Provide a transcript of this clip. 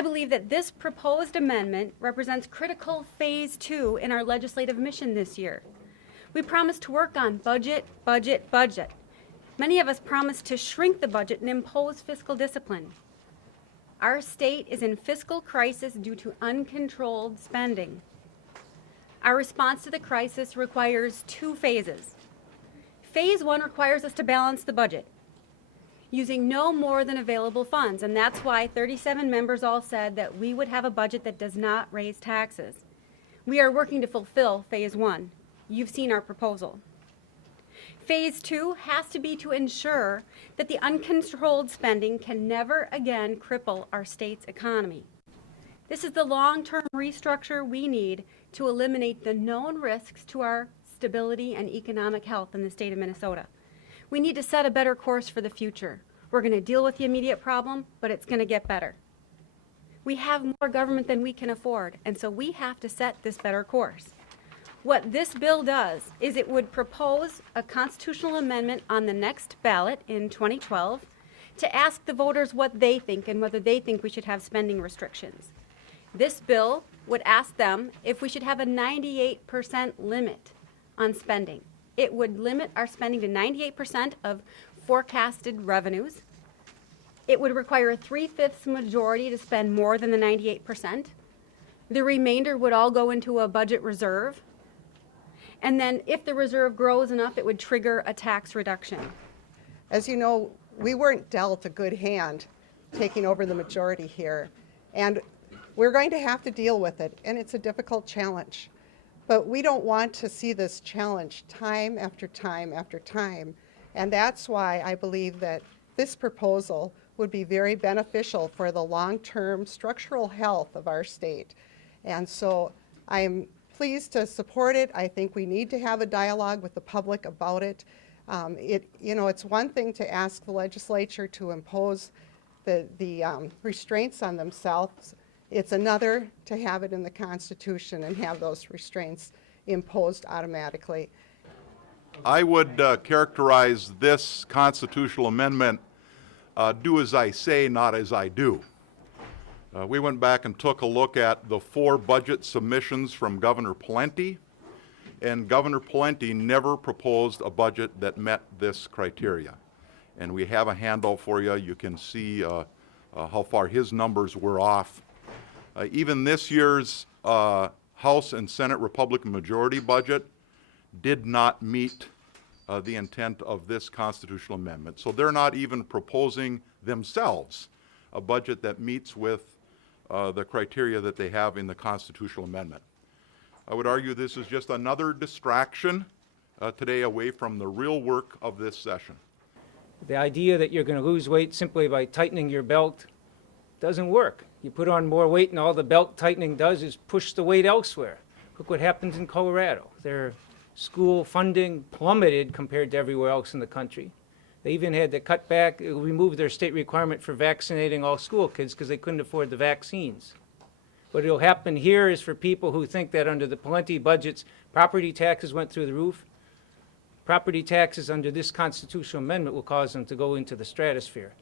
I believe that this proposed amendment represents critical phase 2 in our legislative mission this year. We promised to work on budget, budget, budget. Many of us promised to shrink the budget and impose fiscal discipline. Our state is in fiscal crisis due to uncontrolled spending. Our response to the crisis requires 2 phases. Phase 1 requires us to balance the budget using no more than available funds, and that's why 37 members all said that we would have a budget that does not raise taxes. We are working to fulfill phase 1. You've seen our proposal. Phase 2 has to be to ensure that the uncontrolled spending can never again cripple our state's economy. This is the long-term restructure we need to eliminate the known risks to our stability and economic health in the state of Minnesota. We need to set a better course for the future. We're going to deal with the immediate problem, but it's going to get better. We have more government than we can afford, and so we have to set this better course. What this bill does is it would propose a constitutional amendment on the next ballot in 2012 to ask the voters what they think and whether they think we should have spending restrictions. This bill would ask them if we should have a 98% limit on spending. It would limit our spending to 98% of forecasted revenues. It would require a 3/5 majority to spend more than the 98%. The remainder would all go into a budget reserve. And then if the reserve grows enough, it would trigger a tax reduction. As you know, we weren't dealt a good hand taking over the majority here. And we're going to have to deal with it, and it's a difficult challenge. But we don't want to see this challenge time after time after time. And that's why I believe that this proposal would be very beneficial for the long-term structural health of our state. And so I am pleased to support it. I think we need to have a dialogue with the public about it. It's one thing to ask the legislature to impose the restraints on themselves. It's another to have it in the Constitution and have those restraints imposed automatically. I would characterize this constitutional amendment, do as I say, not as I do. We went back and took a look at the 4 budget submissions from Governor Pawlenty, and Governor Pawlenty never proposed a budget that met this criteria. And we have a handout for you. You can see how far his numbers were off. Even this year's House and Senate Republican majority budget did not meet the intent of this constitutional amendment. So they're not even proposing themselves a budget that meets with the criteria that they have in the constitutional amendment. I would argue this is just another distraction today away from the real work of this session. The idea that you're going to lose weight simply by tightening your belt doesn't work. You put on more weight and all the belt tightening does is push the weight elsewhere. Look what happens in Colorado. Their school funding plummeted compared to everywhere else in the country. They even had to cut back, remove their state requirement for vaccinating all school kids because they couldn't afford the vaccines. What will happen here is for people who think that under the Pawlenty budgets, property taxes went through the roof. Property taxes under this constitutional amendment will cause them to go into the stratosphere.